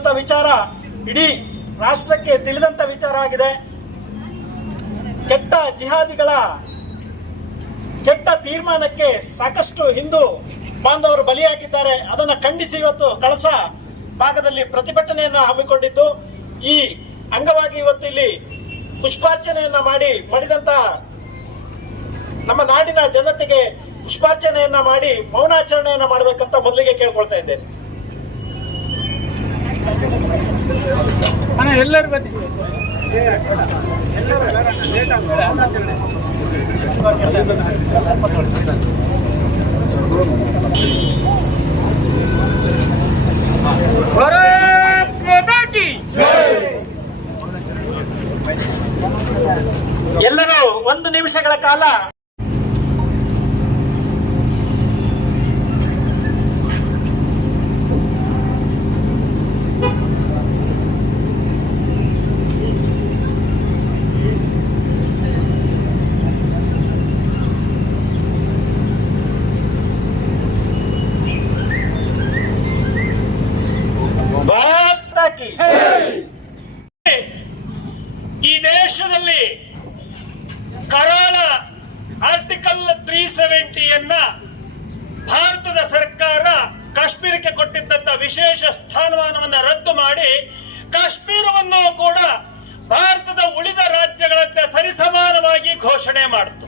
ಹಮ್ಮಿಕೊಂಡಂತ ವಿಚಾರ, ಇಡೀ ರಾಷ್ಟ್ರಕ್ಕೆ ತಿಳಿದಂತ ವಿಚಾರ ಆಗಿದೆ. ಕೆಟ್ಟ ಜಿಹಾದಿಗಳ, ಕೆಟ್ಟ ತೀರ್ಮಾನಕ್ಕೆ ಸಾಕಷ್ಟು ಹಿಂದೂ ಬಾಂಧವರು ಬಲಿಯಾಗಿದ್ದಾರೆ ಅದನ್ನು ಖಂಡಿಸಿ ಇವತ್ತು ಕಳಸ ಭಾಗದಲ್ಲಿ ಪ್ರತಿಭಟನೆಯನ್ನು ಹಮ್ಮಿಕೊಂಡಿದ್ದು. ಈ ಅಂಗವಾಗಿ ಇವತ್ತು ಇಲ್ಲಿ ಪುಷ್ಪಾರ್ಚನೆಯನ್ನ ಮಾಡಿ ಮಾಡಿದಂತ ನಮ್ಮ ನಾಡಿನ ಜನತೆಗೆ ಪುಷ್ಪಾರ್ಚನೆಯನ್ನ ಮಾಡಿ ಮೌನಾಚರಣೆಯನ್ನ ಮಾಡಬೇಕಂತ ಮೊದಲಿಗೆ ಕೇಳ್ಕೊಳ್ತಾ ಇದ್ದೇನೆ. ಅಣ್ಣ ಎಲ್ಲರೂ ಬನ್ನಿ. ಎಲ್ಲರೂ ಒಂದು ನಿಮಿಷಗಳ ಕಾಲ ಭಾರತ್ ಕಿ ಈ ದೇಶದಲ್ಲಿ ಕರಾಳ ಆರ್ಟಿಕಲ್ ತ್ರೀ ಸೆವೆಂಟಿಯನ್ನ ಭಾರತದ ಸರ್ಕಾರ ಕಾಶ್ಮೀರಕ್ಕೆ ಕೊಟ್ಟಿದ್ದಂತ ವಿಶೇಷ ಸ್ಥಾನಮಾನವನ್ನ ರದ್ದು ಮಾಡಿ ಕಾಶ್ಮೀರವನ್ನು ಕೂಡ ಭಾರತದ ಉಳಿದ ರಾಜ್ಯಗಳಂತೆ ಸರಿಸಮಾನವಾಗಿ ಘೋಷಣೆ ಮಾಡಿತು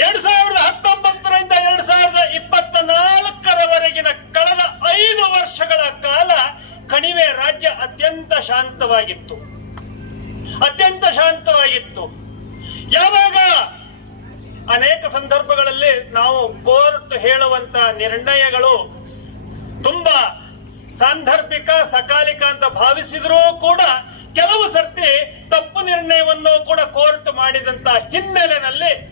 ಎರಡ್ ಸಾವಿರದ ಹತ್ತೊಂಬತ್ತರಿಂದ ಎರಡ್ ಸಾವಿರದ ಇಪ್ಪತ್ತ ನಾಲ್ಕರವರೆಗಿನ ಕಳೆದ ಐದು ವರ್ಷಗಳ ಕಾಲ ಕಣಿವೆ ರಾಜ್ಯ ಅತ್ಯಂತ ಶಾಂತವಾಗಿತ್ತು. ಅತ್ಯಂತ ಶಾಂತವಾಗಿತ್ತು. ಯಾವಾಗ? ಅನೇಕ ಸಂದರ್ಭಗಳಲ್ಲಿ ನಾವು ಕೋರ್ಟ್ ಹೇಳುವಂತ ನಿರ್ಣಯಗಳು ತುಂಬಾ ಸಾಂದರ್ಭಿಕ, ಸಕಾಲಿಕ ಅಂತ ಭಾವಿಸಿದ್ರೂ ಕೂಡ ಕೆಲವು ಸರ್ತಿ ತಪ್ಪು ನಿರ್ಣಯವನ್ನು ಕೂಡ ಕೋರ್ಟ್ ಮಾಡಿದಂತ ಹಿನ್ನೆಲೆಯಲ್ಲಿ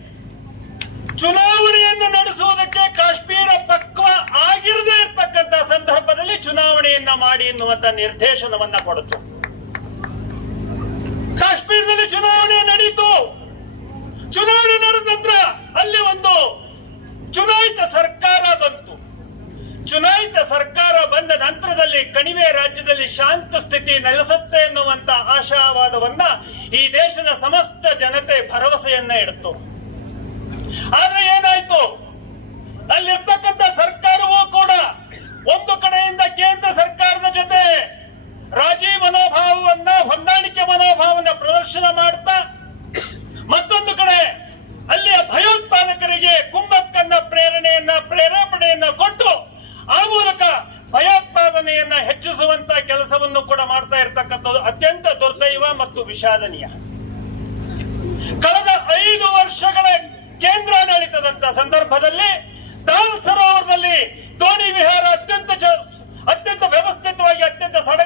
ಚುನಾವಣೆಯನ್ನು ನಡೆಸುವುದಕ್ಕೆ ಕಾಶ್ಮೀರ ಪಕ್ವ ಆಗಿರದೇ ಇರತಕ್ಕಂತ ಸಂದರ್ಭದಲ್ಲಿ ಚುನಾವಣೆಯನ್ನ ಮಾಡಿ ಎನ್ನುವಂತ ನಿರ್ದೇಶನವನ್ನ ಕೊಡುತ್ತು. ಕಾಶ್ಮೀರದಲ್ಲಿ ಚುನಾವಣೆ ನಡೀತು. ಚುನಾವಣೆ ನಡೆದ ನಂತರ ಅಲ್ಲಿ ಒಂದು ಚುನಾಯಿತ ಸರ್ಕಾರ ಬಂತು. ಚುನಾಯಿತ ಸರ್ಕಾರ ಬಂದ ನಂತರದಲ್ಲಿ ಕಣಿವೆ ರಾಜ್ಯದಲ್ಲಿ ಶಾಂತ ಸ್ಥಿತಿ ನೆಲೆಸುತ್ತೆ ಎನ್ನುವಂತ ಆಶಾವಾದವನ್ನ ಈ ದೇಶದ ಸಮಸ್ತ ಜನತೆ ಭರವಸೆಯನ್ನ ಇಡ್ತು ಆದ್ರೆ ಏನಾಯ್ತು? ಅಲ್ಲಿರ್ತಕ್ಕಂಥ ಸರ್ಕಾರವೂ ಕೂಡ ಒಂದು ಕಡೆಯಿಂದ ಕೇಂದ್ರ ಸರ್ಕಾರದ ಜೊತೆ ರಾಜಿ ಮನೋಭಾವವನ್ನ, ಹೊಂದಾಣಿಕೆ ಮನೋಭಾವನ ಪ್ರದರ್ಶನ ಮಾಡ್ತಾ, ಮತ್ತೊಂದು ಕಡೆ ಅಲ್ಲಿಯ ಭಯೋತ್ಪಾದಕರಿಗೆ ಕುಂಭಕ್ಕನ್ನ ಪ್ರೇರಣೆಯನ್ನ ಪ್ರೇರೇಪಣೆಯನ್ನ ಕೊಟ್ಟು ಆ ಮೂಲಕ ಭಯೋತ್ಪಾದನೆಯನ್ನ ಹೆಚ್ಚಿಸುವಂತ ಕೆಲಸವನ್ನು ಕೂಡ ಮಾಡ್ತಾ ಇರತಕ್ಕಂಥದ್ದು ಅತ್ಯಂತ ದುರ್ದೈವ ಮತ್ತು ವಿಷಾದನೀಯ. ಕಳೆದ ಐದು ವರ್ಷಗಳ ಕೇಂದ್ರಾಡಳಿತದಂತ ಸಂದರ್ಭದಲ್ಲಿ ದಾಲ್ ಸರೋವರದಲ್ಲಿ ದೋಣಿ ವಿಹಾರ ಅತ್ಯಂತ ಅತ್ಯಂತ ವ್ಯವಸ್ಥಿತವಾಗಿ ಅತ್ಯಂತ ಸಡಗರ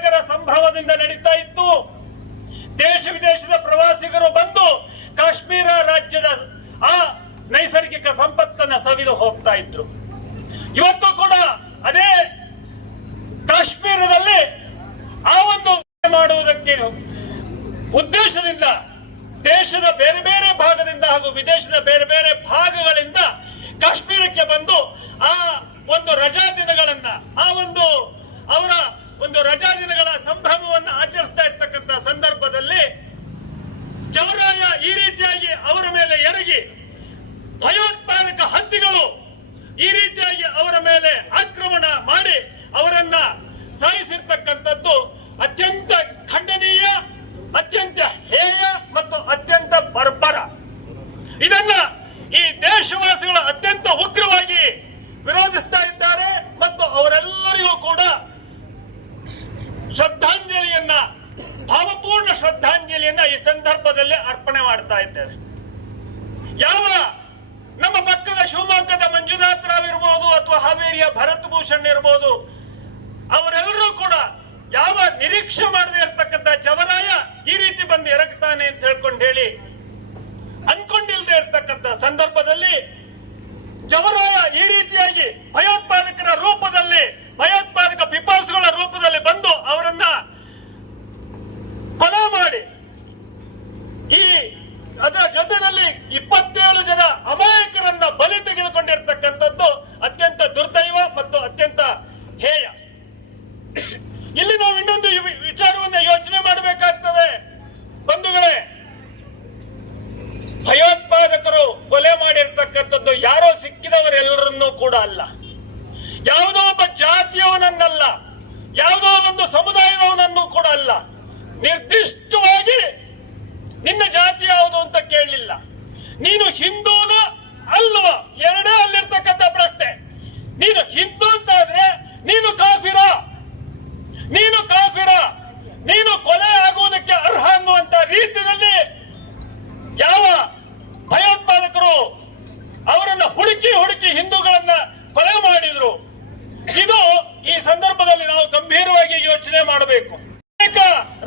ಮಾಡಬೇಕು. ಅನೇಕ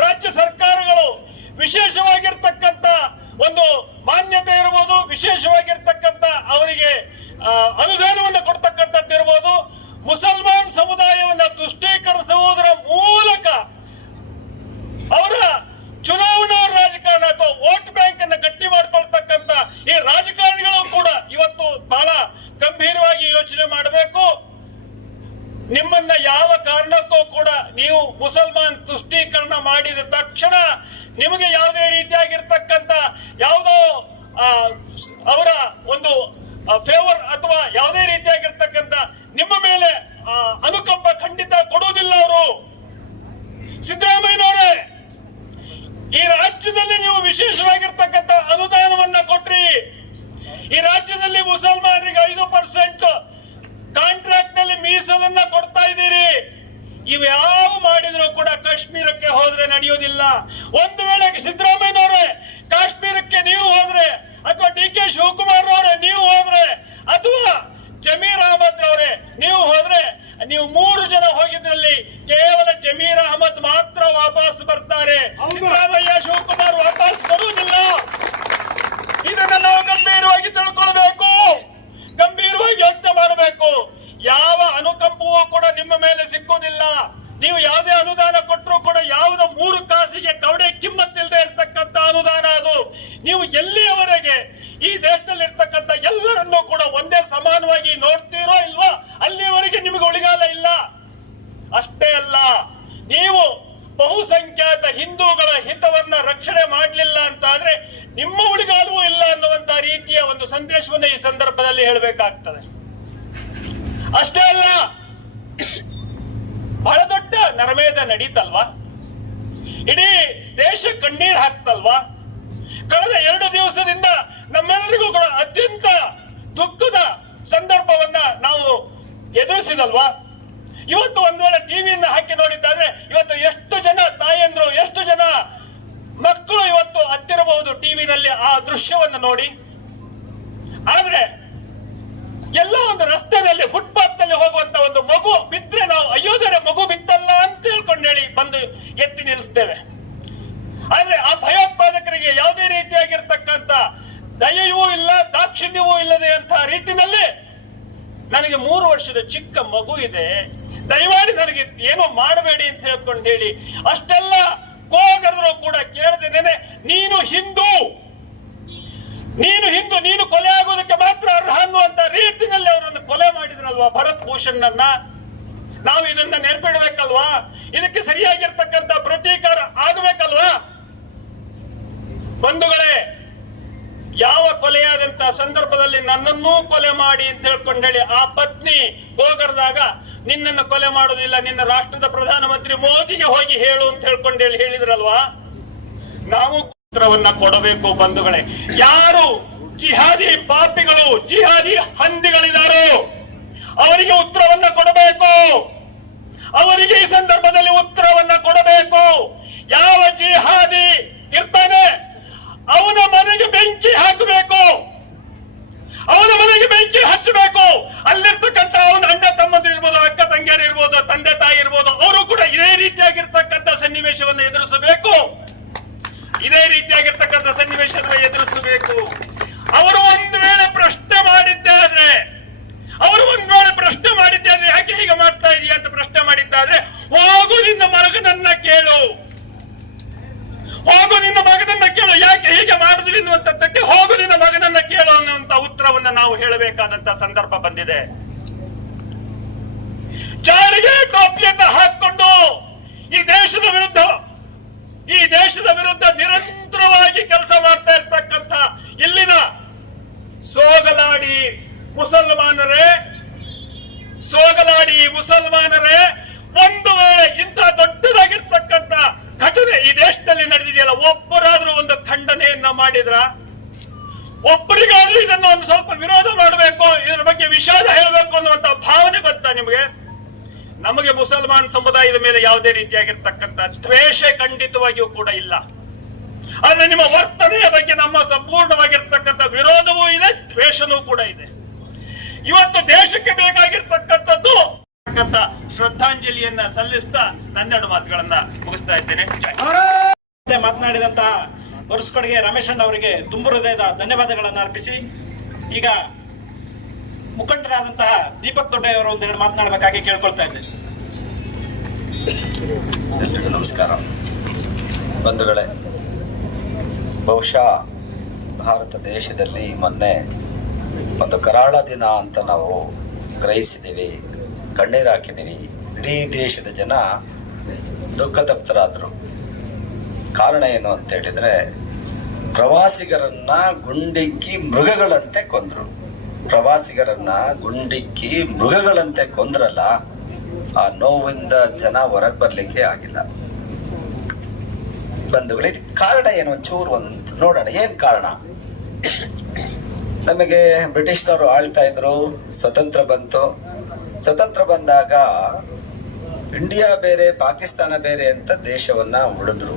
ರಾಜ್ಯ ಸರ್ಕಾರಗಳು ವಿಶೇಷವಾಗಿರ್ತಕ್ಕಂಥ ಒಂದು ಮಾನ್ಯತೆ ಇರ್ಬೋದು, ವಿಶೇಷವಾಗಿರ್ತಕ್ಕಂಥ ಅವರಿಗೆ ಅನುದಾನವನ್ನು ಕೊಡ್ತಕ್ಕಂಥದ್ದು ಇರ್ಬೋದು. ಮುಸಲ್ಮಾನ್ ಸಮುದಾಯವನ್ನು ತುಷ್ಟೀಕರಿಸುವುದರ ಮೂಲಕ ಅವರ ಚುನಾವಣಾ ರಾಜಕಾರಣ ಅಥವಾ ವೋಟ್ ಬ್ಯಾಂಕ್ ಅನ್ನು ಗಟ್ಟಿ ಮಾಡ್ಕೊಳ್ತಕ್ಕಂತ ಈ ರಾಜಕಾರಣಿಗಳು ಕೂಡ ಇವತ್ತು ಬಹಳ ಗಂಭೀರವಾಗಿ ಯೋಚನೆ ಮಾಡಬೇಕು. ನಿಮ್ಮನ್ನ ಯಾವ ಕಾರಣಕ್ಕೂ ಕೂಡ ನೀವು ಮುಸಲ್ಮಾನ್ ತುಷ್ಟೀಕರಣ ಮಾಡಿದ ತಕ್ಷಣ ನಿಮಗೆ ಯಾವುದೇ ರೀತಿಯಾಗಿರ್ತಕ್ಕಂಥ ಯಾವುದೋ ಅವರ ಒಂದು ಫೇವರ್ ಅಥವಾ ಯಾವುದೇ ರೀತಿಯಾಗಿರ್ತಕ್ಕಂಥ ನಿಮ್ಮ ಮೇಲೆ ಅನುಕಂಪ ಖಂಡಿತ ಕೊಡುವುದಿಲ್ಲ ಅವರು. ಸಿದ್ದರಾಮಯ್ಯನವರೇ, ಈ ರಾಜ್ಯದಲ್ಲಿ ನೀವು ವಿಶೇಷವಾಗಿರ್ತಕ್ಕಂಥ ಅನುದಾನವನ್ನ ಕೊಟ್ರಿ. ಈ ರಾಜ್ಯದಲ್ಲಿ ಮುಸಲ್ಮಾನರಿಗೆ ಐದು ಪರ್ಸೆಂಟ್ ಕಾಂಟ್ರಾಕ್ಟ್ನಲ್ಲಿ ಮೀಸಲನ್ನ ಕೊಡ್ತಾ ಇದ್ದೀರಿ. ಇವ್ಯಾವ ಮಾಡಿದ್ರು ಕೂಡ ಕಾಶ್ಮೀರಕ್ಕೆ ಹೋದ್ರೆ ನಡೆಯೋದಿಲ್ಲ ಒಂದು ವೇಳೆ ಸಿದ್ದರಾಮಯ್ಯನವ್ರೆ ಕಾಶ್ಮೀರಕ್ಕೆ ನೀವು ಹೋದ್ರೆ ಅಥವಾ ಡಿ ಕೆ ಶಿವಕುಮಾರ್ ಅವರೇ ನೀವು ಹೋದ್ರೆ ಅಥವಾ ಜಮೀರ್ ಅಹಮದ್ ಅವರೇ ನೀವು ಹೋದ್ರೆ ನೀವು ಮೂರು ಜನ ಹೋಗಿದ್ರಲ್ಲಿ ಕೇವಲ ಜಮೀರ್ ಅಹಮದ್ ಮಾತ್ರ ವಾಪಸ್ ಬರ್ತಾರೆ. ಸಿದ್ದರಾಮಯ್ಯ ಶಿವಕುಮಾರ್ ವಾಪಸ್ ಬರುವುದಿಲ್ಲ. ಇದನ್ನ ನಾವು ಗಂಭೀರವಾಗಿ ತಿಳ್ಕೊಳ್ಬೇಕು. ಗಂಭೀರವಾಗಿ ಯೋಚನೆ ಮಾಡಬೇಕು. ಯಾವ ಅನುಕಂಪವೂ ಕೂಡ ನಿಮ್ಮ ಮೇಲೆ ಸಿಕ್ಕುವುದಿಲ್ಲ. ನೀವು ಯಾವುದೇ ಅನುದಾನ ಕೊಟ್ಟರು ಕೂಡ ಯಾವುದೋ ಮೂರು ಕಾಸಿಗೆ ಕವಡೆ ಕಿಮ್ಮತ್ತಿಲ್ಲದೆ ಇರ್ತಕ್ಕಂಥ ಅನುದಾನ ಅದು. ನೀವು ಎಲ್ಲಿಯವರೆಗೆ ಈ ದೇಶದಲ್ಲಿ ಇರ್ತಕ್ಕಂಥ ಎಲ್ಲರನ್ನೂ ಕೂಡ ಒಂದೇ ಸಮಾನವಾಗಿ ನೋಡ್ತೀರೋ ಇಲ್ವಾ ಅಲ್ಲಿಯವರೆಗೆ ನಿಮಗೆ ಉಳಿಗಾಲ ಇಲ್ಲ. ಅಷ್ಟೇ ಅಲ್ಲ, ನೀವು ಬಹುಸಂಖ್ಯಾತ ಹಿಂದೂಗಳ ಹಿತವನ್ನ ರಕ್ಷಣೆ ಮಾಡಲಿಲ್ಲ ಅಂತ ಆದ್ರೆ ನಿಮ್ಮ ಉಳಿಗಾಲವೂ ಇಲ್ಲ ಅನ್ನುವಂತ ರೀತಿಯ ಒಂದು ಸಂದೇಶವನ್ನು ಈ ಸಂದರ್ಭದಲ್ಲಿ ಹೇಳಬೇಕಾಗ್ತದೆ. ಅಷ್ಟೇ ಅಲ್ಲ, ಬಹಳ ದೊಡ್ಡ ನರಮೇಧ ನಡೀತಲ್ವಾ? ಇಡೀ ದೇಶ ಕಣ್ಣೀರ್ ಹಾಕ್ತಲ್ವಾ? ಕಳೆದ ಎರಡು ದಿವಸದಿಂದ ನಮ್ಮೆಲ್ಲರಿಗೂ ಕೂಡ ಅತ್ಯಂತ ದುಃಖದ ಸಂದರ್ಭವನ್ನ ನಾವು ಎದುರಿಸಿದಲ್ವಾ? ಇವತ್ತು ಒಂದ್ ವೇಳೆ ಟಿವಿಯಿಂದ ಹಾಕಿ ನೋಡಿದ್ದಾದ್ರೆ ಇವತ್ತು ಎಷ್ಟು ಜನ ತಾಯಂದ್ರು, ಎಷ್ಟು ಜನ ಮಕ್ಕಳು ಇವತ್ತು ಹತ್ತಿರಬಹುದು ಟಿವಿನಲ್ಲಿ ಆ ದೃಶ್ಯವನ್ನು ನೋಡಿ. ಆದ್ರೆ ಎಲ್ಲ ಒಂದು ರಸ್ತೆಯಲ್ಲಿ ಫುಟ್ಪಾತ್ನಲ್ಲಿ ಹೋಗುವಂತ ಒಂದು ಮಗು ಬಿದ್ರೆ ನಾವು ಅಯೋಧ್ಯೆ ಮಗು ಬಿತ್ತಲ್ಲ ಅಂತ ಹೇಳ್ಕೊಂಡು ಹೇಳಿ ಬಂದು ಎತ್ತಿ ನಿಲ್ಲಿಸ್ತೇವೆ. ಆದ್ರೆ ಆ ಭಯೋತ್ಪಾದಕರಿಗೆ ಯಾವುದೇ ರೀತಿಯಾಗಿರ್ತಕ್ಕಂಥ ದಯೆಯೂ ಇಲ್ಲ, ದಾಕ್ಷಿಣ್ಯವೂ ಇಲ್ಲದೆ ಅಂತ ರೀತಿನಲ್ಲಿ ನನಗೆ ಮೂರು ವರ್ಷದ ಚಿಕ್ಕ ಮಗು ಇದೆ. ದಯಮಾಡಿ ನನಗೆ ಏನೋ ಮಾಡಬೇಡಿ ಅಂತ ಹೇಳ್ಕೊಂಡು ಹೇಳಿ, ಅಷ್ಟೆಲ್ಲ ಕೋಗರೆದ್ರು ಕೂಡ ಕೇಳದೇನೆ ನೀನು ಹಿಂದೂ. ನೀನು ಹಿಂದೂ, ನೀನು ಕೊಲೆ ಆಗೋದಕ್ಕೆ ಮಾತ್ರ ಅರ್ಹ ಅನ್ನುವಂತ ರೀತಿನಲ್ಲಿ ಅವರನ್ನು ಕೊಲೆ ಮಾಡಿದ್ರಲ್ವಾ ಭರತ್ ಭೂಷಣ್ ನಾವು ಇದನ್ನ ನೆನಪಿಡ್ಬೇಕಲ್ವಾ? ಇದಕ್ಕೆ ಸರಿಯಾಗಿರ್ತಕ್ಕಂಥ ಪ್ರತೀಕಾರ ಆಗಬೇಕಲ್ವಾ? ಬಂಧುಗಳೇ ಯಾವ ಕೊಲೆಯಾದಂತ ಸಂದರ್ಭದಲ್ಲಿ ನನ್ನನ್ನೂ ಕೊಲೆ ಮಾಡಿ ಅಂತ ಹೇಳ್ಕೊಂಡು ಹೇಳಿ ಆ ಪತ್ನಿ ಗೋಗರ್ದಾಗ, ನಿನ್ನನ್ನು ಕೊಲೆ ಮಾಡೋದಿಲ್ಲ, ನಿನ್ನ ರಾಷ್ಟ್ರದ ಪ್ರಧಾನಮಂತ್ರಿ ಮೋದಿಗೆ ಹೋಗಿ ಹೇಳು ಅಂತ ಹೇಳ್ಕೊಂಡು ಹೇಳಿ ಹೇಳಿದ್ರಲ್ವಾ? ನಾವು ಕೊಡಬೇಕು ಬಂಧುಗಳೇ. ಯಾರು ಜಿಹಾದಿ ಪಾಪಿಗಳು, ಜಿಹಾದಿ ಹಂದಿಗಳಿದಾರೋ, ಅವರಿಗೆ ಉತ್ತರವನ್ನ ಕೊಡಬೇಕು. ಅವರಿಗೆ ಈ ಸಂದರ್ಭದಲ್ಲಿ ಉತ್ತರವನ್ನ ಕೊಡಬೇಕು. ಯಾವ ಜಿಹಾದಿ ಇರ್ತಾನೆ? ಅವನ ಮನೆಗೆ ಬೆಂಕಿ ಹಾಕಬೇಕು. ಅವನ ಮನೆಗೆ ಬೆಂಕಿ ಹಚ್ಚಬೇಕು. ಅಲ್ಲಿರ್ತಕ್ಕಂಥ ಅವನ ಅಣ್ಣ ತಮ್ಮಂದಿರು ಇರ್ಬೋದು, ಅಕ್ಕ ತಂಗಿಯರು ಇರ್ಬೋದು, ತಂದೆ ತಾಯಿ ಇರ್ಬೋದು, ಅವರು ಕೂಡ ಇದೇ ರೀತಿಯಾಗಿರ್ತಕ್ಕಂಥ ಸನ್ನಿವೇಶವನ್ನು ಎದುರಿಸಬೇಕು. ಇದೇ ರೀತಿಯಾಗಿರ್ತಕ್ಕಂಥ ಸನ್ನಿವೇಶವನ್ನು ಎದುರಿಸಬೇಕು. ಅವರು ಒಂದು ವೇಳೆ ಪ್ರಶ್ನೆ ಮಾಡಿದ್ದಾದ್ರೆ ಅವರು ಒಂದ್ ವೇಳೆ ಪ್ರಶ್ನೆ ಮಾಡಿದ್ದಾದ್ರೆ ಯಾಕೆ ಹೀಗೆ ಮಾಡ್ತಾ ಇದೀಯ ಅಂತ ಪ್ರಶ್ನೆ ಮಾಡಿದ್ದಾದ್ರೆ ಹೋಗು ನಿನ್ನ ಮಗನನ್ನ ಕೇಳು ಹೋಗು ನಿನ್ನ ಮಗನನ್ನ ಕೇಳು ಯಾಕೆ ಹೀಗೆ ಮಾಡಿದ್ವಿ ಅನ್ನುವಂಥದ್ದಕ್ಕೆ ಹೋಗು ನಿನ್ನ ಮಗನನ್ನ ಕೇಳು ಅನ್ನುವಂತ ಉತ್ತರವನ್ನ ನಾವು ಹೇಳಬೇಕಾದಂತ ಸಂದರ್ಭ ಬಂದಿದೆ. ಜಾರಿಗೆ ಟೋಪಿಯನ್ನ ಹಾಕೊಂಡು ಈ ದೇಶದ ವಿರುದ್ಧ, ಈ ದೇಶದ ವಿರುದ್ಧ ನಿರಂತರವಾಗಿ ಕೆಲಸ ಮಾಡ್ತಾ ಇರ್ತಕ್ಕಂಥ ಇಲ್ಲಿನ ಸೋಗಲಾಡಿ ಮುಸಲ್ಮಾನರೇ ಸೋಗಲಾಡಿ ಮುಸಲ್ಮಾನರೇ, ಒಂದು ವೇಳೆ ಇಂಥ ದೊಡ್ಡದಾಗಿರ್ತಕ್ಕಂಥ ಘಟನೆ ಈ ದೇಶದಲ್ಲಿ ನಡೆದಿದೆಯಲ್ಲ, ಒಬ್ಬರಾದ್ರೂ ಒಂದು ಖಂಡನೆಯನ್ನ ಮಾಡಿದ್ರ? ಒಬ್ಬರಿಗಾದ್ರೂ ಇದನ್ನ ಒಂದು ಸ್ವಲ್ಪ ವಿರೋಧ ಮಾಡಬೇಕು ಇದರ ಬಗ್ಗೆ ವಿಷಾದ ಹೇಳಬೇಕು ಅನ್ನುವಂತ ಭಾವನೆ ಗೊತ್ತಾ ನಿಮಗೆ? ನಮಗೆ ಮುಸಲ್ಮಾನ್ ಸಮುದಾಯದ ಮೇಲೆ ಯಾವುದೇ ರೀತಿಯಾಗಿರ್ತಕ್ಕಂಥ ದ್ವೇಷ ಖಂಡಿತವಾಗಿಯೂ ಕೂಡ ಇಲ್ಲ. ಆದ್ರೆ ನಿಮ್ಮ ವರ್ತನೆಯ ಬಗ್ಗೆ ನಮ್ಮ ಸಂಪೂರ್ಣವಾಗಿರ್ತಕ್ಕಂಥ ವಿರೋಧವೂ ಇದೆ, ದ್ವೇಷನೂ ಕೂಡ ಇದೆ. ಇವತ್ತು ದೇಶಕ್ಕೆ ಬೇಕಾಗಿರ್ತಕ್ಕಂಥದ್ದು ಅಂತಕ್ಕಂಥ ಶ್ರದ್ಧಾಂಜಲಿಯನ್ನ ಸಲ್ಲಿಸ್ತಾ ನನ್ನೆರಡು ಮಾತುಗಳನ್ನ ಮುಗಿಸ್ತಾ ಇದ್ದೇನೆ. ಮಾತನಾಡಿದಂತ ಹಿಂದ್. ಮತ್ತೆ ಮಾತನಾಡಿದಂತಹ ವರ್ಷಕೊಡುಗೆ ರಮೇಶ್ ಅಣ್ಣ ಅವರಿಗೆ ತುಂಬು ಹೃದಯದ ಧನ್ಯವಾದಗಳನ್ನು ಅರ್ಪಿಸಿ ಈಗ ಮುಖಂಡರಾದಂತಹ ದೀಪಕ್ ದೊಡ್ಡ ಅವರು ಒಂದೆರಡು ಮಾತನಾಡಬೇಕಾಗಿ ಕೇಳ್ಕೊಳ್ತಾ ಇದ್ದೆ. ಎಲ್ರಿಗೂ ನಮಸ್ಕಾರ. ಬಂಧುಗಳೇ ಬಹುಶಃ ಭಾರತ ದೇಶದಲ್ಲಿ ಮೊನ್ನೆ ಒಂದು ಕರಾಳ ದಿನ ಅಂತ ನಾವು ಗ್ರಹಿಸಿದ್ದೀವಿ. ಕಣ್ಣೀರು ಹಾಕಿದ್ದೀವಿ ಇಡೀ ದೇಶದ ಜನ ದುಃಖ ತಪ್ತರಾದರು ಕಾರಣ ಏನು ಅಂತ ಹೇಳಿದರೆ, ಪ್ರವಾಸಿಗರನ್ನ ಗುಂಡಿಕ್ಕಿ ಮೃಗಗಳಂತೆ ಕೊಂದರು. ಪ್ರವಾಸಿಗರನ್ನ ಗುಂಡಿಕ್ಕಿ ಮೃಗಗಳಂತೆ ಕೊಂದ್ರಲ್ಲ, ಆ ನೋವಿಂದ ಜನ ಹೊರಗೆ ಬರಲಿಕ್ಕೆ ಆಗಿಲ್ಲ. ಬಂಧುಗಳು, ಇದಕ್ಕೆ ಕಾರಣ ಏನು? ಒಂಚೂರು ಒಂದು ನೋಡೋಣ. ಏನ್ ಕಾರಣ? ನಮಗೆ ಬ್ರಿಟಿಷ್ನವರು ಆಳ್ತಾ ಇದ್ರು, ಸ್ವತಂತ್ರ ಬಂತು. ಸ್ವತಂತ್ರ ಬಂದಾಗ ಇಂಡಿಯಾ ಬೇರೆ, ಪಾಕಿಸ್ತಾನ ಬೇರೆ ಅಂತ ದೇಶವನ್ನ ಉಳಿದ್ರು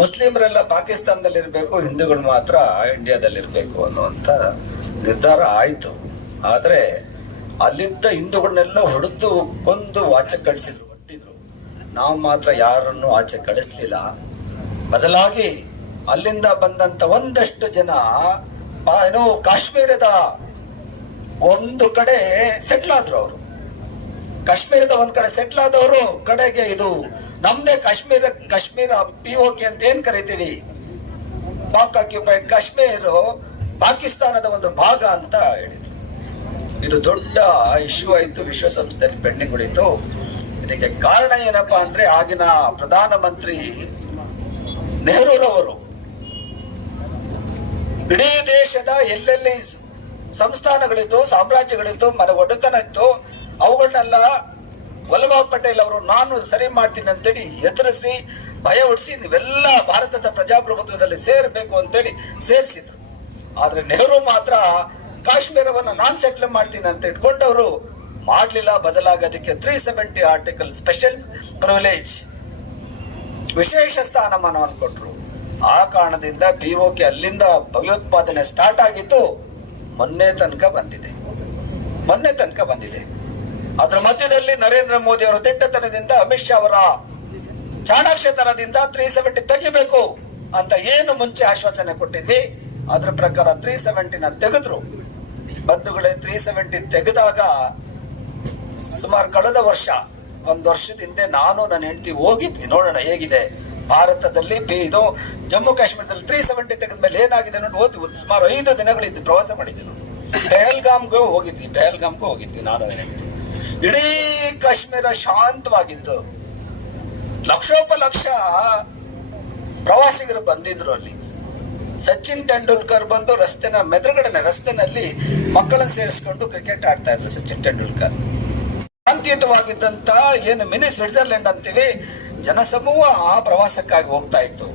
ಮುಸ್ಲಿಮರೆಲ್ಲ ಪಾಕಿಸ್ತಾನದಲ್ಲಿರ್ಬೇಕು, ಹಿಂದೂಗಳು ಮಾತ್ರ ಇಂಡಿಯಾದಲ್ಲಿರ್ಬೇಕು ಅನ್ನುವಂಥ ನಿರ್ಧಾರ ಆಯಿತು. ಆದ್ರೆ ಅಲ್ಲಿದ್ದ ಹಿಂದೂಗಳನ್ನೆಲ್ಲ ಹೊಡೆದು ಕೊಂದು ಆಚೆ ಕಳಿಸಿದ್ರು ಹೊಟ್ಟಿದ್ರು ನಾವು ಮಾತ್ರ ಯಾರನ್ನು ಆಚೆ ಕಳಿಸ್ಲಿಲ್ಲ. ಬದಲಾಗಿ ಅಲ್ಲಿಂದ ಬಂದಂತ ಒಂದಷ್ಟು ಜನ, ಏನು ಕಾಶ್ಮೀರದ ಒಂದು ಕಡೆ ಸೆಟ್ಲ್ ಆದ್ರು ಅವರು. ಕಾಶ್ಮೀರದ ಒಂದ್ ಕಡೆ ಸೆಟ್ಲ್ ಆದವರು ಕಡೆಗೆ ಇದು ನಮ್ದೇ ಕಾಶ್ಮೀರ ಕಾಶ್ಮೀರ ಪಿ ಅಂತ ಏನ್ ಕರಿತೀವಿ? ಪಾಕ್ ಆಕ್ಯುಪೈಡ್ ಕಾಶ್ಮೀರ, ಪಾಕಿಸ್ತಾನದ ಒಂದು ಭಾಗ ಅಂತ ಹೇಳಿದ್ರು. ಇದು ದೊಡ್ಡ ಇಶ್ಯೂ ಆಯ್ತು, ವಿಶ್ವಸಂಸ್ಥೆಯಲ್ಲಿ ಪೆಂಡಿಂಗ್ ಉಳಿತು. ಇದಕ್ಕೆ ಕಾರಣ ಏನಪ್ಪಾ ಅಂದ್ರೆ ಆಗಿನ ಪ್ರಧಾನಮಂತ್ರಿ ನೆಹರೂರವರು, ಇಡೀ ದೇಶದ ಎಲ್ಲೆಲ್ಲಿ ಸ- ಸಂಸ್ಥಾನಗಳಿದ್ದು, ಸಾಮ್ರಾಜ್ಯಗಳಿದ್ದು, ಮನೆ ಒಡೆತನ ಇತ್ತು ಅವುಗಳನ್ನೆಲ್ಲ ವಲ್ಲಭಾವ್ ಪಟೇಲ್ ಅವರು ನಾನು ಸರಿ ಮಾಡ್ತೀನಿ ಅಂತೇಳಿ ಎದುರಿಸಿ, ಭಯ ಹೊಡಿಸಿ ನೀವೆಲ್ಲ ಭಾರತದ ಪ್ರಜಾಪ್ರಭುತ್ವದಲ್ಲಿ ಸೇರಬೇಕು ಅಂತೇಳಿ ಸೇರಿಸಿದ್ರು. ಆದರೆ ನೆಹರು ಮಾತ್ರ ಕಾಶ್ಮೀರವನ್ನು ನಾನ್ ಸೆಟ್ಲ್ ಮಾಡ್ತೀನಿ ಅಂತ ಇಟ್ಕೊಂಡವರು ಮಾಡಲಿಲ್ಲ ಬದಲಾಗೋದಕ್ಕೆ three seventy article special privilege ವಿಶೇಷ ಸ್ಥಾನಮಾನವನ್ನು ಕೊಟ್ಟರು ಆ ಕಾರಣದಿಂದ ಪಿ ಅಲ್ಲಿಂದ ಭಯೋತ್ಪಾದನೆ ಸ್ಟಾರ್ಟ್ ಆಗಿತ್ತು. ಮೊನ್ನೆ ತನಕ ಬಂದಿದೆ. ಮೊನ್ನೆ ತನಕ ಬಂದಿದೆ. ಅದ್ರ ಮಧ್ಯದಲ್ಲಿ ನರೇಂದ್ರ ಮೋದಿ ಅವರ ದಿಟ್ಟತನದಿಂದ ಅಮಿತ್ ಶಾ ಅವರ ಚಾಣಾಕ್ಷತನದಿಂದ ತ್ರೀ ಸೆವೆಂಟಿ ತೆಗಿಬೇಕು ಅಂತ ಏನು ಮುಂಚೆ ಆಶ್ವಾಸನೆ ಕೊಟ್ಟಿದ್ವಿ. ಅದ್ರ ಪ್ರಕಾರ ತ್ರೀ ಸೆವೆಂಟಿನ ತೆಗೆದ್ರು. ಬಂಧುಗಳೇ ತ್ರೀ ಸೆವೆಂಟಿ ತೆಗೆದಾಗ ಸುಮಾರು ಕಳೆದ ವರ್ಷ, ಒಂದು ವರ್ಷದ ಹಿಂದೆ ನಾನು ನನ್ನ ಹೆಂಡತಿ ಹೋಗಿದ್ವಿ. ನೋಡೋಣ ಹೇಗಿದೆ. ಭಾರತದಲ್ಲಿ ಇದು ಜಮ್ಮು ಕಾಶ್ಮೀರದಲ್ಲಿ ತ್ರೀ ಸೆವೆಂಟಿ ತೆಗೆದ್ಮೇಲೆ ಏನಾಗಿದೆ ನೋಡಿ ಓದಿ ಸುಮಾರು ಐದು ದಿನಗಳಿದ್ದು ಪ್ರವಾಸ ಮಾಡಿದ್ದೆ ನಾವು ಪೆಹಲ್ಗಾಮ್ಗೂ ಹೋಗಿದ್ವಿ ಪೆಹಲ್ಗಾಮ್ಗೂ ಹೋಗಿದ್ವಿ ನಾನು ಹೇಳ್ತೀನಿ. ಇಡೀ ಕಾಶ್ಮೀರ ಶಾಂತವಾಗಿತ್ತು. ಲಕ್ಷೋಪಲಕ್ಷ ಪ್ರವಾಸಿಗರು ಬಂದಿದ್ರು ಅಲ್ಲಿ. ಸಚಿನ್ ತೆಂಡೂಲ್ಕರ್ ಬಂದು ರಸ್ತೆನ ಮೆದುರುಗಡೆನೆ ರಸ್ತೆನಲ್ಲಿ ಮಕ್ಕಳನ್ನು ಸೇರಿಸ್ಕೊಂಡು ಕ್ರಿಕೆಟ್ ಆಡ್ತಾ ಇದ್ರು ಸಚಿನ್ ತೆಂಡೂಲ್ಕರ್. ಶಾಂತಿಯುತವಾಗಿದ್ದಂತ ಏನು ಮಿನಿ ಸ್ವಿಟ್ಜರ್ಲೆಂಡ್ ಅಂತೀವಿ ಜನಸಮೂಹ ಆ ಪ್ರವಾಸಕ್ಕಾಗಿ ಹೋಗ್ತಾ ಇತ್ತು.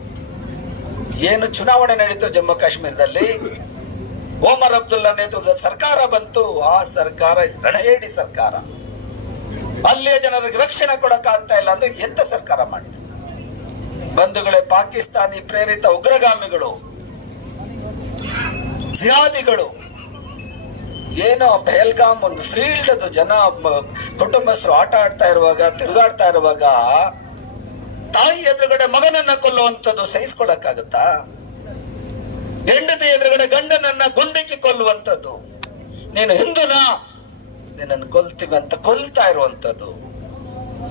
ಏನು ಚುನಾವಣೆ ನಡೀತು ಜಮ್ಮು ಕಾಶ್ಮೀರದಲ್ಲಿ? ಓಮರ್ ಅಬ್ದುಲ್ಲಾ ನೇತೃತ್ವದ ಸರ್ಕಾರ ಬಂತು. ಆ ಸರ್ಕಾರ ರಣಹೇಡಿ ಸರ್ಕಾರ. ಅಲ್ಲಿಯ ಜನರಿಗೆ ರಕ್ಷಣೆ ಕೊಡಕ್ ಆಗ್ತಾ ಇಲ್ಲ ಅಂದ್ರೆ ಎಂತ ಸರ್ಕಾರ ಮಾಡಿತು ಬಂಧುಗಳೇ, ಪಾಕಿಸ್ತಾನಿ ಪ್ರೇರಿತ ಉಗ್ರಗಾಮಿಗಳು, ಜಿಹಾದಿಗಳು, ಏನೋ ಪೆಹಲ್ಗಾಮ್ ಒಂದು ಫೀಲ್ಡ್ ಅದು, ಜನ ಕುಟುಂಬಸ್ಥರು ಆಟ ಆಡ್ತಾ ಇರುವಾಗ, ತಿರುಗಾಡ್ತಾ ಇರುವಾಗ ತಾಯಿ ಎದುರುಗಡೆ ಮಗನನ್ನ ಕೊಲ್ಲುವಂಥದ್ದು ಸಹಿಸ್ಕೊಳಕ್ಕಾಗತ್ತಾ? ಹೆಂಡತಿ ಎದುರುಗಡೆ ಗಂಡನನ್ನ ಗುಂಡಿಕ್ಕಿ ಕೊಲ್ಲುವಂಥದ್ದು? ನೀನು ಹಿಂದೂನಾ, ನಿನ್ನನ್ನು ಕೊಲ್ತೀವಿ ಅಂತ ಕೊಲ್ತಾ ಇರುವಂಥದ್ದು.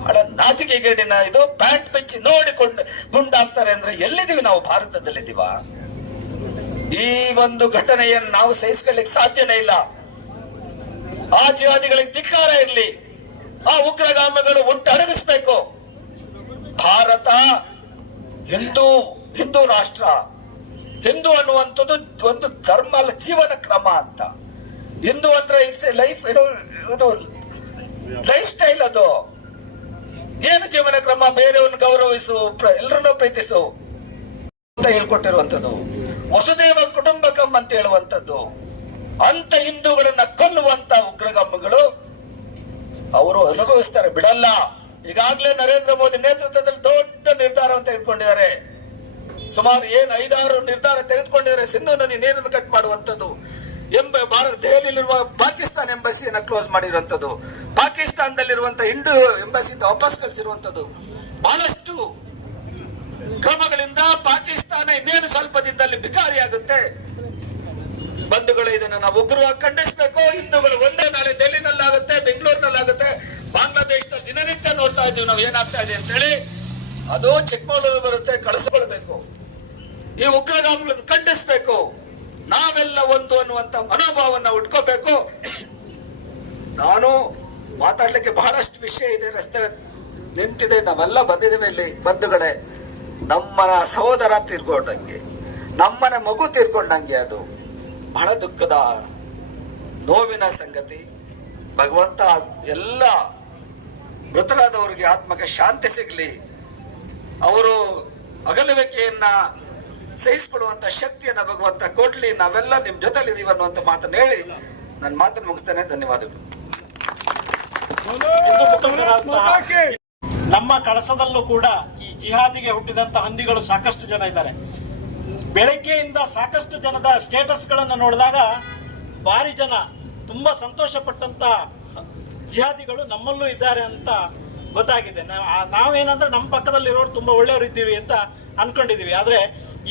ಬಹಳ ನಾಚಿಕೆಗೇಡಿನ ಇದು ಪ್ಯಾಂಟ್ ಬಿಚ್ಚಿ ನೋಡಿಕೊಂಡು ಗುಂಡಾಗ್ತಾರೆ ಅಂದ್ರೆ ಎಲ್ಲಿದ್ದೀವಿ ನಾವು ಭಾರತದಲ್ಲಿದ್ದೀವ? ಈ ಒಂದು ಘಟನೆಯನ್ನು ನಾವು ಸಹಿಸ್ಕೊಳ್ಳಿಕ್ ಸಾಧ್ಯನೇ ಇಲ್ಲ. ಆ ಜೀವಾದಿಗಳಿಗೆ ಧಿಕ್ಕಾರ ಇರಲಿ. ಆ ಉಗ್ರಗಾಮಿಗಳು ಒಟ್ಟು ಅಡಗಿಸ್ಬೇಕು. ಭಾರತ ಹಿಂದೂ ಹಿಂದೂ ರಾಷ್ಟ್ರ. ಹಿಂದೂ ಅನ್ನುವಂಥದ್ದು ಒಂದು ಧರ್ಮ ಅಲ್ಲ, ಜೀವನ ಕ್ರಮ ಅಂತ. ಹಿಂದೂ ಅಂದ್ರೆ ಇಟ್ಸ್ ಎ ಲೈಫ್ ಇದು ಲೈಫ್ ಸ್ಟೈಲ್ ಅದು. ಏನು ಜೀವನ ಕ್ರಮ? ಬೇರೆಯವ್ರನ್ನ ಗೌರವಿಸು ಎಲ್ಲರನ್ನೂ ಪ್ರೀತಿಸು ಅಂತ ಹೇಳ್ಕೊಟ್ಟಿರುವಂತದ್ದು ವಸುದೇವ ಕುಟುಂಬಕಂ ಅಂತ ಹೇಳುವಂಥದ್ದು. ಅಂತ ಹಿಂದೂಗಳನ್ನ ಕೊಲ್ಲುವಂತ ಉಗ್ರಗಮ್ಮಗಳು ಅವರು ಅನುಭವಿಸ್ತಾರೆ, ಬಿಡಲ್ಲ. ಈಗಾಗಲೇ ನರೇಂದ್ರ ಮೋದಿ ನೇತೃತ್ವದಲ್ಲಿ ದೊಡ್ಡ ನಿರ್ಧಾರವನ್ನು ತೆಗೆದುಕೊಂಡಿದ್ದಾರೆ. ಸುಮಾರು ಏನು ಐದಾರು ನಿರ್ಧಾರ ತೆಗೆದುಕೊಂಡಿದ್ದಾರೆ. ಸಿಂಧು ನದಿ ನೀರನ್ನು ಕಟ್ ಮಾಡುವಂಥದ್ದು ಎಂಬ ಭಾರತ ದೆಹಲಿಯಲ್ಲಿರುವ ಪಾಕಿಸ್ತಾನ ಎಂಬಸಿಯನ್ನು ಕ್ಲೋಸ್ ಮಾಡಿರುವಂಥದ್ದು. ಪಾಕಿಸ್ತಾನದಲ್ಲಿರುವಂತಹ ಇಂಡು ಎಂಬಸಿಯಿಂದ ವಾಪಸ್ ಕಳಿಸಿರುವಂಥದ್ದು. ಬಹಳಷ್ಟು ಕ್ರಮಗಳಿಂದ ಪಾಕಿಸ್ತಾನ ಇನ್ನೇನು ಸ್ವಲ್ಪ ದಿನದಲ್ಲಿ ಬಿಕಾರಿಯಾಗುತ್ತೆ ಬಂಧುಗಳು ಇದನ್ನು ನಾವು ಉಗ್ರವಾಗಿ ಖಂಡಿಸಬೇಕು. ಹಿಂದೂಗಳು ಒಂದೇ ನಾಳೆ ದೆಹಲಿನಲ್ಲಾಗುತ್ತೆ, ಬೆಂಗಳೂರಿನಲ್ಲಾಗುತ್ತೆ. ಬಾಂಗ್ಲಾದೇಶದಲ್ಲಿ ದಿನನಿತ್ಯ ನೋಡ್ತಾ ಇದ್ದೀವಿ ನಾವು ಏನಾಗ್ತಾ ಇದೆ ಅಂತೇಳಿ, ಅದು ಚಿಕ್ಕಮಗಳೂರು ಬರುತ್ತೆ, ಕಳಿಸ್ಕೊಳ್ಬೇಕು. ಈ ಉಗ್ರಗಾಮಿಗಳನ್ನು ಖಂಡಿಸಬೇಕು. ನಾವೆಲ್ಲ ಒಂದು ಅನ್ನುವಂತ ಮನೋಭಾವನ್ನ ಉಟ್ಕೋಬೇಕು. ನಾನು ಮಾತಾಡ್ಲಿಕ್ಕೆ ಬಹಳಷ್ಟು ವಿಷಯ ಇದೆ, ರಸ್ತೆ ನಿಂತಿದೆ, ನಾವೆಲ್ಲ ಬಂದಿದ್ದೇವೆ ಇಲ್ಲಿ ಬಂಧುಗಳೇ ನಮ್ಮನ ಸಹೋದರ ತೀರ್ಕೊಂಡಂಗೆ, ನಮ್ಮನ ಮಗು ತೀರ್ಕೊಂಡಂಗೆ ಅದು ಬಹಳ ದುಃಖದ ನೋವಿನ ಸಂಗತಿ. ಭಗವಂತ ಎಲ್ಲ ಮೃತರಾದವರಿಗೆ ಆತ್ಮಕ್ಕೆ ಶಾಂತಿ ಸಿಗಲಿ. ಅವರು ಅಗಲುವಿಕೆಯನ್ನ ಸಹಿಸಿಕೊಳ್ಳುವಂತ ಶಕ್ತಿಯನ್ನ, ಭಗವಂತ ಕೊಡ್ಲಿ. ನಾವೆಲ್ಲ ನಿಮ್ ಜೊತೆಲಿ ಇದೀವಿ ಅನ್ನುವಂತ ಮಾತನ್ನ ಹೇಳಿ ನನ್ನ ಮಾತನ್ನು ಮುಗಿಸ್ತೇನೆ. ಧನ್ಯವಾದಗಳು. ನಮ್ಮ ಕಳಸದಲ್ಲೂ ಕೂಡ ಈ ಜಿಹಾದಿಗೆ ಹುಟ್ಟಿದಂತ ಹಂದಿಗಳು ಸಾಕಷ್ಟು ಜನ ಇದ್ದಾರೆ. ಬೆಳಗ್ಗೆಯಿಂದ ಸಾಕಷ್ಟು ಜನದ ಸ್ಟೇಟಸ್ಗಳನ್ನು ನೋಡಿದಾಗ ಭಾರಿ ಜನ ತುಂಬಾ ಸಂತೋಷ ಪಟ್ಟಂತ ಜಿಹಾದಿಗಳು ನಮ್ಮಲ್ಲೂ ಇದ್ದಾರೆ ಅಂತ ಗೊತ್ತಾಗಿದೆ. ನಾವೇನಂದ್ರೆ ನಮ್ಮ ಪಕ್ಕದಲ್ಲಿರೋರು ತುಂಬಾ ಒಳ್ಳೆಯವರು ಇದ್ದೀವಿ ಅಂತ ಅನ್ಕೊಂಡಿದೀವಿ. ಆದ್ರೆ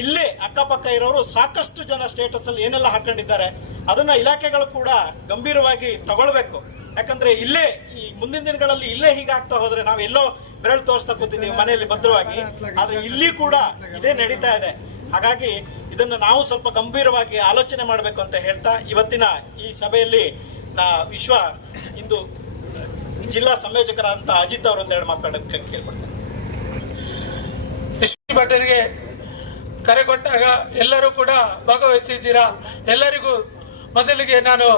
ಇಲ್ಲೇ ಅಕ್ಕಪಕ್ಕ ಇರೋರು ಸಾಕಷ್ಟು ಜನ ಸ್ಟೇಟಸ್ ಅಲ್ಲಿ ಏನೆಲ್ಲ ಹಾಕೊಂಡಿದ್ದಾರೆ, ಅದನ್ನ ಇಲಾಖೆಗಳು ಕೂಡ ಗಂಭೀರವಾಗಿ ತಗೊಳ್ಬೇಕು. ಯಾಕಂದ್ರೆ ಇಲ್ಲೇ ಈ ಮುಂದಿನ ದಿನಗಳಲ್ಲಿ ಇಲ್ಲೇ ಹೀಗಾಗ್ತಾ ಹೋದ್ರೆ ನಾವು ಎಲ್ಲೋ ಬೆರಳು ತೋರಿಸ್ತಾ ಕೂತಿದ್ದೀವಿ ಮನೆಯಲ್ಲಿ ಭದ್ರವಾಗಿ. ಆದ್ರೆ ಇಲ್ಲಿ ಕೂಡ ಇದೇ ನಡೀತಾ ಇದೆ. ಹಾಗಾಗಿ ಇದನ್ನು ನಾವು ಸ್ವಲ್ಪ ಗಂಭೀರವಾಗಿ ಆಲೋಚನೆ ಮಾಡಬೇಕು ಅಂತ ಹೇಳ್ತಾ ಇವತ್ತಿನ ಈ ಸಭೆಯಲ್ಲಿ ನಾ ವಿಶ್ವ ಇಂದು ಜಿಲ್ಲಾ ಸಂಯೋಜಕರಾದಂಥ ಅಜಿತ್ ಅವರು ಒಂದೆರಡು ಮಾತಾಡೋಕ್ಕೆ ಕೇಳ್ಕೊಡ್ತೇನೆ. ವಿಶ್ವ ಭಟ್ಟರಿಗೆ ಕರೆ ಕೊಟ್ಟಾಗ ಎಲ್ಲರೂ ಕೂಡ ಭಾಗವಹಿಸಿದ್ದೀರಾ? ಎಲ್ಲರಿಗೂ ಮೊದಲಿಗೆ ನಾನು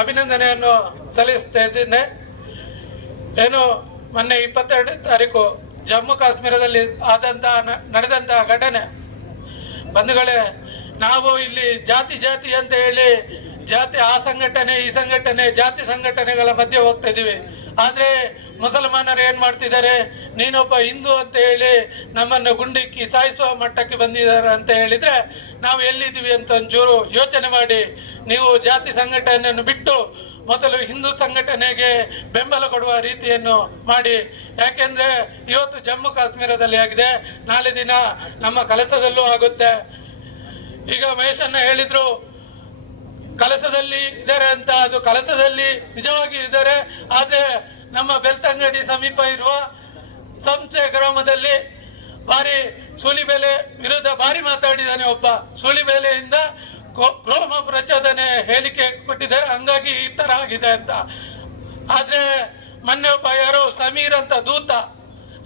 ಅಭಿನಂದನೆಯನ್ನು ಸಲ್ಲಿಸ್ತಾ ಇದ್ದೇನೆ ಏನು, ಮೊನ್ನೆ ಇಪ್ಪತ್ತೆರಡನೇ ತಾರೀಕು ಜಮ್ಮು ಕಾಶ್ಮೀರದಲ್ಲಿ ಆದಂತಹ ನಡೆದಂತಹ ಘಟನೆ ಬಂಧುಗಳೇ, ನಾವು ಇಲ್ಲಿ ಜಾತಿ ಜಾತಿ ಅಂತ ಹೇಳಿ ಜಾತಿ ಆ ಸಂಘಟನೆ, ಈ ಸಂಘಟನೆ, ಜಾತಿ ಸಂಘಟನೆಗಳ ಮಧ್ಯೆ ಹೋಗ್ತಾ ಇದೀವಿ. ಆದ್ರೆ ಮುಸಲ್ಮಾನರು ಏನ್ ಮಾಡ್ತಿದ್ದಾರೆ? ನೀನೊಬ್ಬ ಹಿಂದೂ ಅಂತ ಹೇಳಿ ನಮ್ಮನ್ನು ಗುಂಡಿಕ್ಕಿ ಸಾಯಿಸುವ ಮಟ್ಟಕ್ಕೆ ಬಂದಿದ್ದಾರೆ ಅಂತ ಹೇಳಿದ್ರೆ ನಾವು ಎಲ್ಲಿದ್ದೀವಿ ಅಂತ ಒಂಚೂರು ಯೋಚನೆ ಮಾಡಿ. ನೀವು ಜಾತಿ ಸಂಘಟನೆಯನ್ನು ಬಿಟ್ಟು ಮೊದಲು ಹಿಂದೂ ಸಂಘಟನೆಗೆ ಬೆಂಬಲ ಕೊಡುವ ರೀತಿಯನ್ನು ಮಾಡಿ. ಯಾಕೆಂದ್ರೆ ಇವತ್ತು ಜಮ್ಮು ಕಾಶ್ಮೀರದಲ್ಲಿ ಆಗಿದೆ. ನಾಳೆ ದಿನ ನಮ್ಮ ಕೆಲಸದಲ್ಲೂ ಆಗುತ್ತೆ. ಈಗ ಮಹೇಶನ್ನ ಹೇಳಿದ್ರು ಕಲಸದಲ್ಲಿ ಇದ್ದಾರೆ ಅಂತ, ಅದು ಕಲಸದಲ್ಲಿ ನಿಜವಾಗಿ ಇದ್ದಾರೆ. ಆದ್ರೆ ನಮ್ಮ ಬೆಳ್ತಂಗಡಿ ಸಮೀಪ ಇರುವ ಸಂಸೆ ಗ್ರಾಮದಲ್ಲಿ ಭಾರಿ ಸೂಲಿಬೆಲೆ ವಿರುದ್ಧ ಭಾರಿ ಮಾತಾಡಿದ್ದಾನೆ ಒಬ್ಬ. ಸೂಲಿಬೆಲೆಯಿಂದ ಬೆಲೆಯಿಂದ ಕ್ರೋಮ ಪ್ರಚೋದನೆ ಹೇಳಿಕೆ ಕೊಟ್ಟಿದ್ದಾರೆ. ಹಂಗಾಗಿ ಈ ತರ ಆಗಿದೆ ಅಂತ. ಆದ್ರೆ ಮೊನ್ನೆ ಒಬ್ಬ ಯಾರು ಸಮೀರ್ ಅಂತ ದೂತ,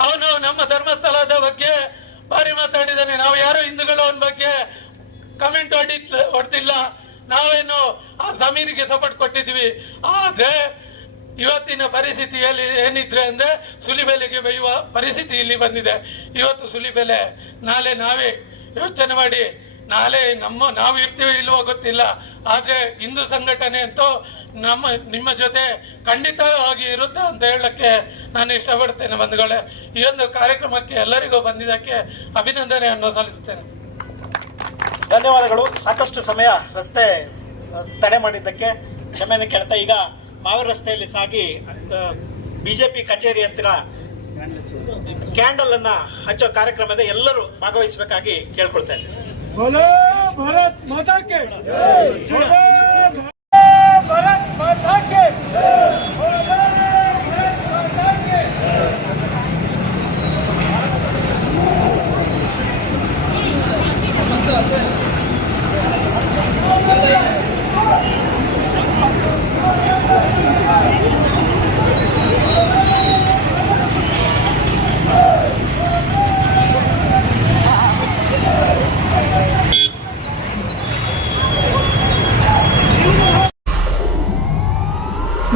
ಅವನು ನಮ್ಮ ಧರ್ಮಸ್ಥಳದ ಬಗ್ಗೆ ಭಾರಿ ಮಾತಾಡಿದ್ದಾನೆ. ನಾವು ಯಾರು ಹಿಂದೂಗಳು ಅವನ ಬಗ್ಗೆ ಕಮೆಂಟ್ ಹೊಡಿ ಹೊಡ್ತಿಲ್ಲ. ನಾವೇನು ಆ ಜಮೀನಿಗೆ ಸಪೋರ್ಟ್ ಕೊಟ್ಟಿದ್ವಿ ಆದ್ರೆ ಇವತ್ತಿನ ಪರಿಸ್ಥಿತಿಯಲ್ಲಿ ಏನಿದ್ರೆ ಅಂದ್ರೆ ಸುಲಿಬೆಲೆಗೆ ಬೈಯುವ ಪರಿಸ್ಥಿತಿ ಇಲ್ಲಿ ಬಂದಿದೆ. ಇವತ್ತು ಸುಲಿಬೆಲೆ ನಾಳೆ ನಾವೇ ಯೋಚನೆ ಮಾಡಿ, ನಾಳೆ ನಮ್ಮ ನಾವು ಇರ್ತೀವಿ ಇಲ್ವೋ ಗೊತ್ತಿಲ್ಲ. ಆದ್ರೆ ಹಿಂದೂ ಸಂಘಟನೆ ಅಂತೂ ನಮ್ಮ, ನಿಮ್ಮ ಜೊತೆ ಖಂಡಿತವಾಗಿ ಇರುತ್ತೆ ಅಂತ ಹೇಳಕ್ಕೆ ನಾನು ಇಷ್ಟಪಡ್ತೇನೆ ಬಂಧುಗಳೇ. ಈ ಒಂದು ಕಾರ್ಯಕ್ರಮಕ್ಕೆ ಎಲ್ಲರಿಗೂ ಬಂದಿದ್ದಕ್ಕೆ ಅಭಿನಂದನೆಯನ್ನು ಸಲ್ಲಿಸ್ತೇನೆ. ಧನ್ಯವಾದಗಳು. ಸಾಕಷ್ಟು ಸಮಯ ರಸ್ತೆ ತಡೆ ಮಾಡಿದ್ದಕ್ಕೆ ಕ್ಷಮೆಯನ್ನು ಕೇಳ್ತಾ ಈಗ ಮಾವ ರಸ್ತೆಯಲ್ಲಿ ಸಾಗಿ ಬಿಜೆಪಿ ಕಚೇರಿ ಹತ್ತಿರ ಕ್ಯಾಂಡಲ್ ಅನ್ನ ಹಚ್ಚೋ ಕಾರ್ಯಕ್ರಮದ ಎಲ್ಲರೂ ಭಾಗವಹಿಸಬೇಕಾಗಿ ಕೇಳ್ಕೊಳ್ತಾ ಇದ್ದೇನೆ.